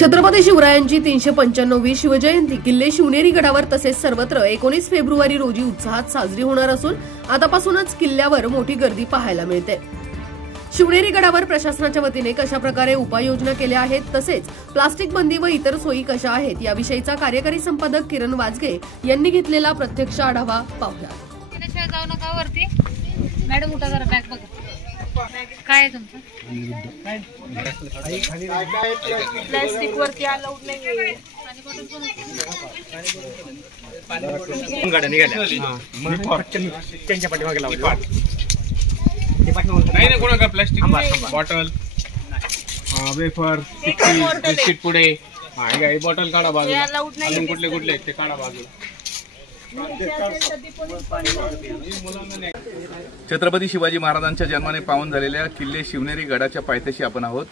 छत्रपती शिवरायांची 395वी शिवजयंती किल्ले शिवनेरी गडावर तसेच सर्वत्र 19 फेब्रुवारी रोजी उत्साहात साजरी होणार असून आतापासूनच किल्ल्यावर मोठी गर्दी पाहायला मिळते। शिवनेरी गडावर प्रशासनाच्या वतीने कशा प्रकारे उपाययोजना केल्या आहेत तसेच प्लास्टिक बंदी व इतर सोयी कशा आहेत याविषयीचा कार्यकारी संपादक किरण वाजगे यांनी घेतलेला प्रत्यक्ष आढावा पाहूया। जाऊ नका वरती मॅडम, उठा जरा बॅग बघा काय आहे तुमचं। प्लास्टिक वरती अलाउड नाहीये। गाड्या निघाल्या त्यांच्या पाठीमागे लावले नाही कोणाला प्लास्टिक बॉटल वेफर बिस्किट पुढे बॉटल काढा बाजूला, अजून कुठले कुठले ते काढा बाजूला। छत्रपती शिवाजी महाराजांच्या जन्माने पावन झालेल्या किल्ले शिवनेरी गडाच्या पायथ्याशी आपण आहोत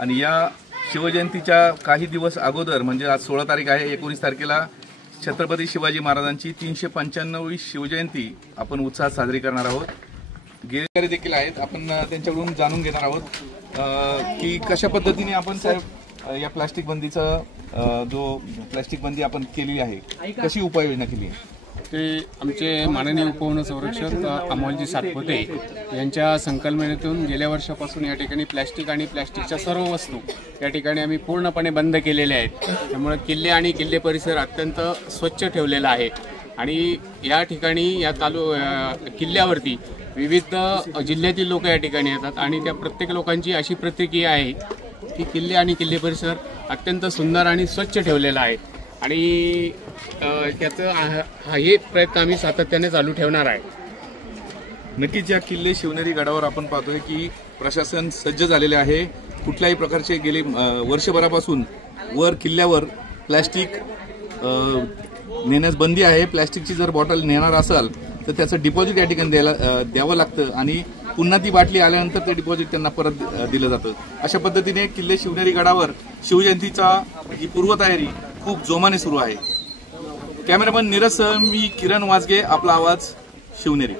आणि या शिवजयंतीच्या काही दिवस अगोदर म्हणजे आज 16 तारीख आहे, 19 तारखेला छत्रपती शिवाजी महाराजांची 395वी शिवजयंती आपण उत्साहात साजरी करणार आहोत। गेलेकरी देखील आहेत, आपण त्यांच्याकडून जाणून घेणार आहोत की कशा पद्धतीने आपण साहेब या प्लास्टिक बंदीचा जो प्लास्टिक बंदी आपण केली आहे कशी उपाययोजना केली आहे। ते आमचे माननीय उपवन संरक्षक अमोलजी सातपुते यांच्या संकल्पनेतून गेल्या वर्षापासून या ठिकाणी प्लॅस्टिक आणि प्लॅस्टिकच्या सर्व वस्तू या ठिकाणी आम्ही पूर्णपणे बंद केलेल्या आहेत। त्यामुळे किल्ले आणि किल्ले परिसर अत्यंत स्वच्छ ठेवलेला आहे आणि या ठिकाणी या किल्ल्यावरती विविध जिल्ह्यातील लोक या ठिकाणी येतात आणि त्या प्रत्येक लोकांची अशी प्रतिक्रिया आहे की किल्ले आणि किल्ले परिसर अत्यंत सुंदर आणि स्वच्छ ठेवलेला आहे आणि त्याचं हे प्रयत्न आम्ही सातत्याने चालू ठेवणार आहे। नक्कीच या किल्ले शिवनेरी गडावर आपण पाहतोय की प्रशासन सज्ज झालेले आहे। कुठल्याही प्रकारचे गेले वर्षभरापासून वर किल्ल्यावर प्लॅस्टिक नेण्यास बंदी आहे। प्लॅस्टिकची जर बॉटल नेणार असाल तर त्याचं डिपॉझिट या ठिकाणी द्यावं लागतं आणि पुन्हा ती बाटली आल्यानंतर ते डिपॉझिट त्यांना परत दिलं जातं। अशा पद्धतीने किल्ले शिवनेरी गडावर शिवजयंतीचा ही पूर्वतयारी खूप जोमाने सुरू आहे। कॅमेरामन नीरज सह मी किरण वाजगे, आपला आवाज शिवनेरी।